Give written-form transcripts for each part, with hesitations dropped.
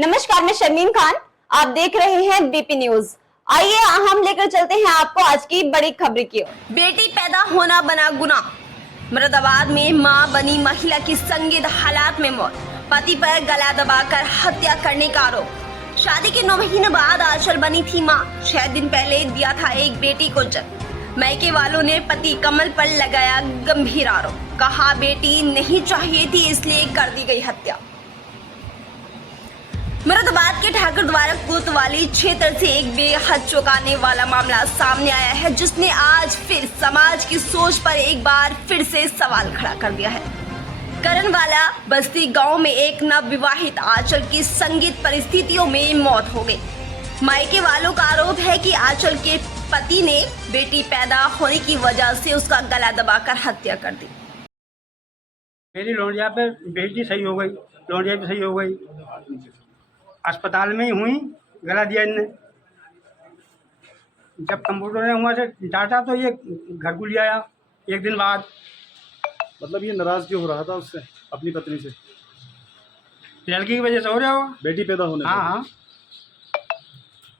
नमस्कार, मैं शर्मीन खान। आप देख रहे हैं बीपी न्यूज। आइए हम लेकर चलते हैं आपको आज की बड़ी खबर की ओर। बेटी पैदा होना बना गुनाह। मुरादाबाद में मां बनी महिला की संदिग्ध हालात में मौत। पति पर गला दबाकर हत्या करने का आरोप। शादी के 9 महीने बाद आंचल बनी थी मां। 6 दिन पहले दिया था एक बेटी को जन्म। मैके वालों ने पति कमल पर लगाया गंभीर आरोप। कहा बेटी नहीं चाहिए थी इसलिए कर दी गई हत्या। मुरादाबाद के ठाकुर द्वारा कोतवाली क्षेत्र से एक बेहद चौंकाने वाला मामला सामने आया है, जिसने आज फिर समाज की सोच पर एक बार फिर से सवाल खड़ा कर दिया है। करणवाला बस्ती गांव में एक नवविवाहित आंचल की संदिग्ध परिस्थितियों में मौत हो गई। मायके वालों का आरोप है कि आंचल के पति ने बेटी पैदा होने की वजह से उसका गला दबाकर हत्या कर दी। मेरी लौंडिया पे बेटी सही हो गई, लौंडिया भी सही हो गई। अस्पताल में ही हुई, गला दिया इनने। जब कंप्यूटर ने वहाँ से डाटा तो ये घर को ले आया 1 दिन बाद। मतलब ये नाराज क्यों हो रहा था उससे, अपनी पत्नी से? लड़की की वजह से हो रहा होगा। बेटी पैदा होने हाँ हाँ,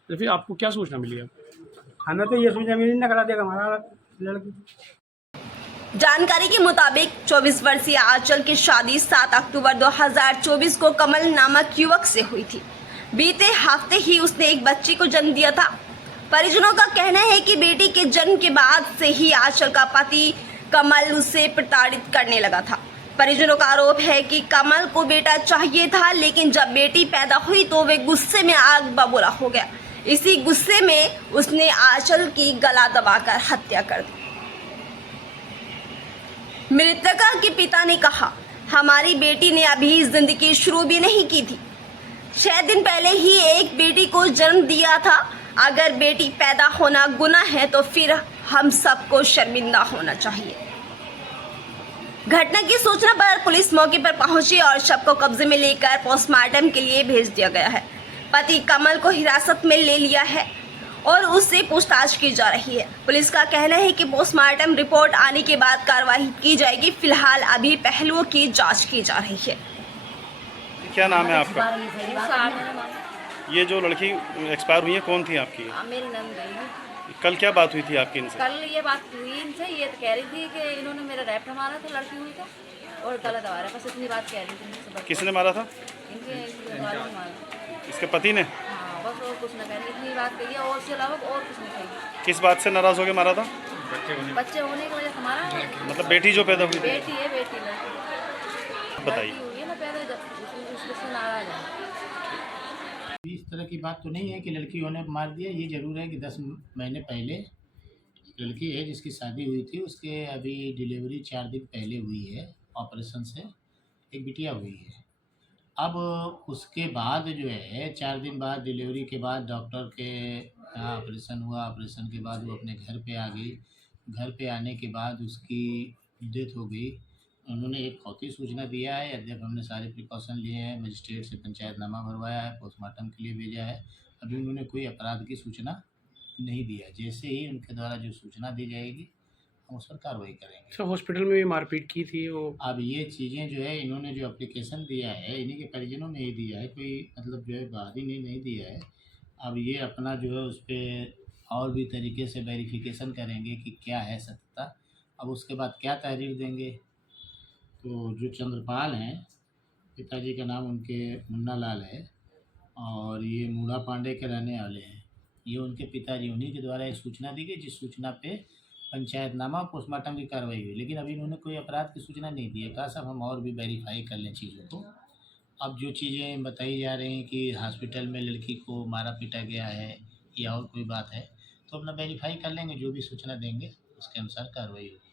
तो फिर आपको क्या सूचना मिली है? हमें तो ये सोचा मिली ना, गला देगा हमारा लड़की। जानकारी के मुताबिक 24 वर्षीय आंचल की शादी 7 अक्टूबर 2024 को कमल नामक युवक से हुई थी। बीते हफ्ते ही उसने एक बच्ची को जन्म दिया था। परिजनों का कहना है कि बेटी के जन्म के बाद से ही आंचल का पति कमल उसे प्रताड़ित करने लगा था। परिजनों का आरोप है कि कमल को बेटा चाहिए था, लेकिन जब बेटी पैदा हुई तो वे गुस्से में आग बबूला हो गया। इसी गुस्से में उसने आंचल की गला दबाकर हत्या कर दी। मृतका के पिता ने कहा, हमारी बेटी ने अभी जिंदगी शुरू भी नहीं की थी। 6 दिन पहले ही एक बेटी को जन्म दिया था। अगर बेटी पैदा होना गुनाह है तो फिर हम सबको शर्मिंदा होना चाहिए। घटना की सूचना पर पुलिस मौके पर पहुंची और शव को कब्जे में लेकर पोस्टमार्टम के लिए भेज दिया गया है। पति कमल को हिरासत में ले लिया है और उससे पूछताछ की जा रही है। पुलिस का कहना है कि पोस्टमार्टम रिपोर्ट आने के बाद कार्रवाई की जाएगी। फिलहाल अभी पहलुओं की जांच की जा रही है। क्या नाम है आपका? ये जो लड़की एक्सपायर हुई है कौन थी आपकी? मेरी नंद है। कल क्या बात हुई थी आपकी इनसे? कल ये बात हुई इनसे, ये तो कह रही थी कि इन्होंने मेरा रैप मारा था लड़की हुई का और गला दबा रहा, बस इतनी बात कह रही थी मुझसे। किसने मारा था? इनके वालों ने मारा। इसके पति ने? हाँ, बस और कुछ ना कहनी, इतनी बात कही है और उसके अलावा और कुछ नहीं कही। किस बात से नाराज होकर मारा था? बच्चे होने की वजह से मारा। मतलब बेटी जो पैदा हुई थी? बेटी है, बेटी लड़की बताइए। हुई है ना पैदा, उससे नाराज है। इस तरह की बात तो नहीं है कि लड़की होने पर मार दिया। ये ज़रूर है कि 10 महीने पहले लड़की है जिसकी शादी हुई थी, उसके अभी डिलीवरी 4 दिन पहले हुई है। ऑपरेशन से एक बिटिया हुई है। अब उसके बाद जो है 4 दिन बाद डिलीवरी के बाद डॉक्टर के यहाँ ऑपरेशन हुआ। ऑपरेशन के बाद वो अपने घर पे आ गई। घर पे आने के बाद उसकी डेथ हो गई। उन्होंने एक खौती सूचना दिया है। अध्यक्ष हमने सारे प्रिकॉशन लिए हैं, मजिस्ट्रेट से पंचायतनामा भरवाया है, पोस्टमार्टम के लिए भेजा है। अभी उन्होंने कोई अपराध की सूचना नहीं दिया। जैसे ही उनके द्वारा जो सूचना दी जाएगी हम उस पर कार्रवाई करेंगे। सर, हॉस्पिटल में भी मारपीट की थी वो? अब ये चीज़ें जो है इन्होंने जो एप्लीकेशन दिया है इन्हीं के परिजनों ने ही दिया है, कोई मतलब जो है बाहरी ने नहीं दिया है। अब ये अपना जो है उस पर और भी तरीके से वेरिफिकेशन करेंगे कि क्या है सत्यता। अब उसके बाद क्या तहरीर देंगे। तो जो चंद्रपाल हैं, पिताजी का नाम उनके मुन्ना लाल है और ये मूढ़ा पांडे के रहने वाले हैं। ये उनके पिताजी, उन्हीं के द्वारा एक सूचना दी गई, जिस सूचना पे पंचायतनामा पोस्टमार्टम की कार्रवाई हुई। लेकिन अभी इन्होंने कोई अपराध की सूचना नहीं दी है। कहा साहब हम और भी वेरीफाई कर लें चीज़ों को। अब जो चीज़ें बताई जा रही हैं कि हॉस्पिटल में लड़की को मारा पीटा गया है या और कोई बात है, तो अपना वेरीफाई कर लेंगे। जो भी सूचना देंगे उसके अनुसार कार्रवाई होगी।